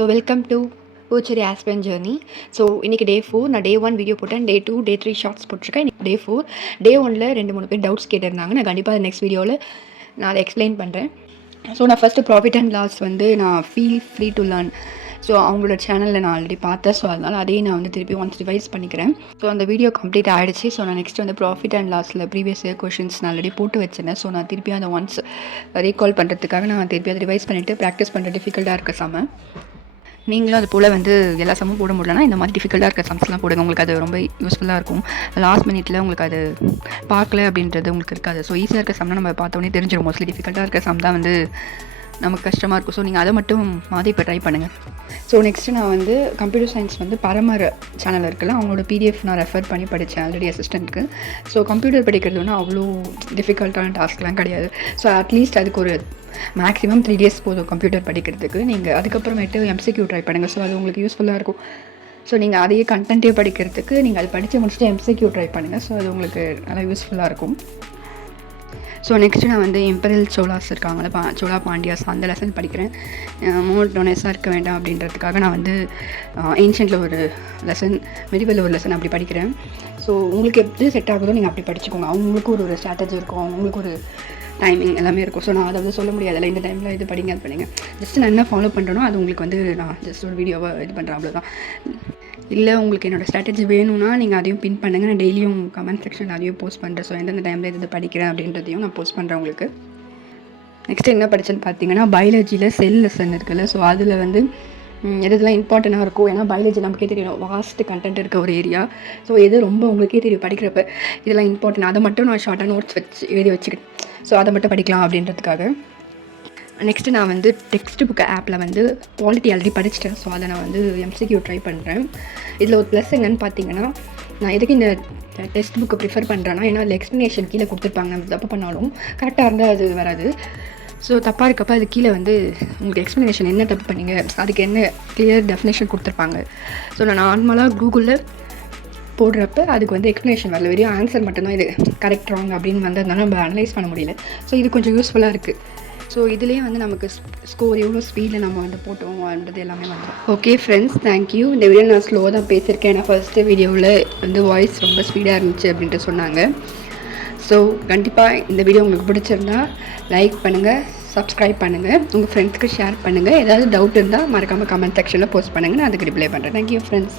So welcome to பூச்சேரி aspirant journey. So இன்றைக்கி day 4. நான் டே 1 வீடியோ போட்டேன், டே 2, டே 3 ஷார்ட்ஸ் போட்டிருக்கேன். இன்றைக்கி டே 4. டே 1ல் 2-3 பேர் டவுட்ஸ் கேட்டிருந்தாங்க. நான் கண்டிப்பாக நெக்ஸ்ட் வீடியோவில் நான் அதை எக்ஸ்பிளைன் பண்ணுறேன். ஸோ நான் ஃபஸ்ட்டு ப்ராஃபிட் அண்ட் லாஸ் வந்து நான் feel free to learn. So அவங்களோட சேனலில் நான் ஆல்ரெடி பார்த்தேன். ஸோ அதனால் அதையும் நான் வந்து திருப்பி ஒன்ஸ் ரிவைஸ் பண்ணிக்கிறேன். ஸோ அந்த வீடியோ கம்ப்ளீட் ஆகிடுச்சு. ஸோ நான் நெக்ஸ்ட் வந்து ப்ராஃபிட் அண்ட் லாஸில் ப்ரீவியஸ் இயர் கொஷின்ஸ் நான் ஆல்ரெடி போட்டு வச்சிருந்தேன். ஸோ நான் திருப்பி அந்த ஒன்ஸ் ரீகால் பண்ணுறதுக்காக நான் திருப்பி அதை ரிவைஸ் பண்ணிவிட்டு ப்ராக்டிஸ் பண்ணுற டிஃபிகல்ட்டாக இருக்க சம நீங்களும் அது போல் வந்து எல்லா சம்மும் போட முடியலன்னா இந்த மாதிரி டிஃபிகல்ட்டாக இருக்க சம்ஸ்லாம் போடுங்க. உங்களுக்கு அது ரொம்ப யூஸ்ஃபுல்லாக இருக்கும். லாஸ்ட் மினிட்ல உங்களுக்கு அது பார்க்கல அப்படின்றது உங்களுக்கு இருக்காது. ஸோ ஈஸியாக இருக்க சம்னா நம்ம பார்த்தோன்னே தெரிஞ்சிடும். மோஸ்ட்லி டிஃபிகல்ட்டாக இருக்க சம் தான் வந்து நமக்கு கஷ்டமாக இருக்கும். ஸோ நீங்கள் அதை மட்டும் மாதிரி இப்போ ட்ரை பண்ணுங்கள். ஸோ நெக்ஸ்ட்டு நான் வந்து கம்ப்யூட்டர் சயின்ஸ் வந்து பரமர சேனல் இருக்குல்ல, அவங்களோட பிடிஎஃப் நான் ரெஃபர் பண்ணி படித்தேன் ஆல்ரெடி அசிஸ்டண்ட்டுக்கு. ஸோ கம்ப்யூட்டர் படிக்கிறது ஒன்றும் அவ்வளோ டிஃபிகல்ட்டான டாஸ்க்லாம் கிடையாது. ஸோ அட்லீஸ்ட் அதுக்கு ஒரு மேக்ஸிமம் 3 days போதும் கம்ப்யூட்டர் படிக்கிறதுக்கு. நீங்கள் அதுக்கப்புறமேட்டு எம்சிக்யூ ட்ரை பண்ணுங்கள். ஸோ அது உங்களுக்கு யூஸ்ஃபுல்லாக இருக்கும். ஸோ நீங்கள் அதையே கண்டென்ட்டே படிக்கிறதுக்கு நீங்கள் அது படித்து முடிச்சுட்டு எம்சிக்யூ ட்ரை பண்ணுங்கள். ஸோ அது உங்களுக்கு நல்லா யூஸ்ஃபுல்லாக இருக்கும். ஸோ நெக்ஸ்ட்டு நான் வந்து இம்பீரியல் சோலாஸ் இருக்காங்களே, சோலா பாண்டியாஸ், அந்த லெசன் படிக்கிறேன். மோர் டொனேஸாக இருக்க வேண்டாம் அப்படின்றதுக்காக நான் வந்து ஏன்ஷியன்ட்டில் ஒரு லெசன், மெடிவலில் ஒரு லெசன் அப்படி படிக்கிறேன். ஸோ உங்களுக்கு எப்படி செட் ஆகுதோ நீங்கள் அப்படி படிச்சுக்கோங்க. அவங்களுக்கு ஒரு ஸ்ட்ராட்டஜி இருக்கும், அவங்களுக்கு ஒரு டைமிங் எல்லாமே இருக்கும். ஸோ நான் அதை வந்து சொல்ல முடியாதுல்ல, இந்த டைமில் இது படிங்க அது படிங்க. ஜஸ்ட் நான் என்ன ஃபாலோ பண்ணுறேனோ அது உங்களுக்கு வந்து நான் ஜஸ்ட் ஒரு வீடியோவை இது பண்ணுறேன், அவ்வளோதான். இல்லை உங்களுக்கு என்னோடய ஸ்ட்ராட்டஜி வேணும்னா நீங்கள் அதையும் பின் பண்ணுங்கள். நான் டெய்லியும் கமெண்ட் செக்ஷன் அதையும் போஸ்ட் பண்ணுறேன். ஸோ எந்தெந்த டைமில் இது படிக்கிறேன் அப்படின்றதையும் நான் போஸ்ட் பண்ணுறேன் உங்களுக்கு. நெக்ஸ்ட்டு என்ன படிச்சேன்னு பார்த்தீங்கன்னா, பயாலஜியில் செல் லெசன் இருக்குல்ல. ஸோ அதில் வந்து எதுலாம் இம்பார்ட்டண்ட்டாக இருக்கும். ஏன்னா பயாலஜி நமக்கே தெரியும், வாஸ்ட் கண்டென்ட் இருக்க ஒரு ஏரியா. ஸோ எது ரொம்ப உங்களுக்கே தெரியும் படிக்கிறப்ப இதெல்லாம் இம்பார்ட்டன்ட், அதை மட்டும் நான் ஷார்ட்டாக நோட்ஸ் வச்சு எழுதி வச்சுக்கிட்டேன். ஸோ அதை மட்டும் படிக்கலாம் அப்படின்றதுக்காக. நெக்ஸ்ட்டு நான் வந்து டெக்ஸ்ட் புக் ஆப்பில் வந்து குவாலிட்டி ஆல்ரெடி படிச்சிட்டேன். ஸோ அதை நான் வந்து எம்சிக்யூ ட்ரை பண்ணுறேன். இதில் ஒரு ப்ளஸ் என்னென்னு பார்த்தீங்கன்னா, நான் எதுக்கு இந்த டெக்ஸ்ட் புக்கை ப்ரிஃபர் பண்ணுறேன்னா, ஏன்னா அதில் எக்ஸ்ப்ளனேஷன் கீழே கொடுத்துருப்பாங்க. நம்ம தப்பு பண்ணாலும் கரெக்டாக இருந்தால் அது வராது. ஸோ தப்பாக இருக்கப்போ அது கீழே வந்து உங்களுக்கு எக்ஸ்ப்ளனேஷன் என்ன தப்பு பண்ணீங்க அதுக்கு என்ன கிளியர் டெஃபினேஷன் கொடுத்துருப்பாங்க. ஸோ நான் நார்மலாக கூகுளில் போடுறப்ப அதுக்கு வந்து எக்ஸ்ப்ளனேஷன் வரல, வெறும் ஆன்சர் மட்டும்தான் இது கரெக்ட் ராங் அப்படின்னு வந்ததுனால நம்ம அனலைஸ் பண்ண முடியல. ஸோ இது கொஞ்சம் யூஸ்ஃபுல்லாக இருக்குது. ஸோ இதுலேயே வந்து நமக்கு ஸ்கோர் எவ்வளோ ஸ்பீடில் நம்ம வந்து போட்டோம்ன்றது எல்லாமே வந்து. Okay friends, thank you. இந்த வீடியோ நான் ஸ்லோவாக தான் பேசியிருக்கேன். ஏன்னா ஃபஸ்ட்டு வீடியோவில் வந்து வாய்ஸ் ரொம்ப ஸ்பீடாக இருந்துச்சு அப்படின்ட்டு சொன்னாங்க. ஸோ கண்டிப்பாக இந்த வீடியோ உங்களுக்கு பிடிச்சிருந்தா லைக் பண்ணுங்கள், சப்ஸ்கிரைப் பண்ணுங்கள், உங்கள் ஃப்ரெண்ட்ஸ்க்கு ஷேர் பண்ணுங்கள். ஏதாவது டவுட் இருந்தால் மறக்காமல் கமெண்ட் செக்ஷனில் போஸ்ட் பண்ணுங்கள். நான் அதுக்கு ரிப்ளை பண்ணுறேன். Thank you friends.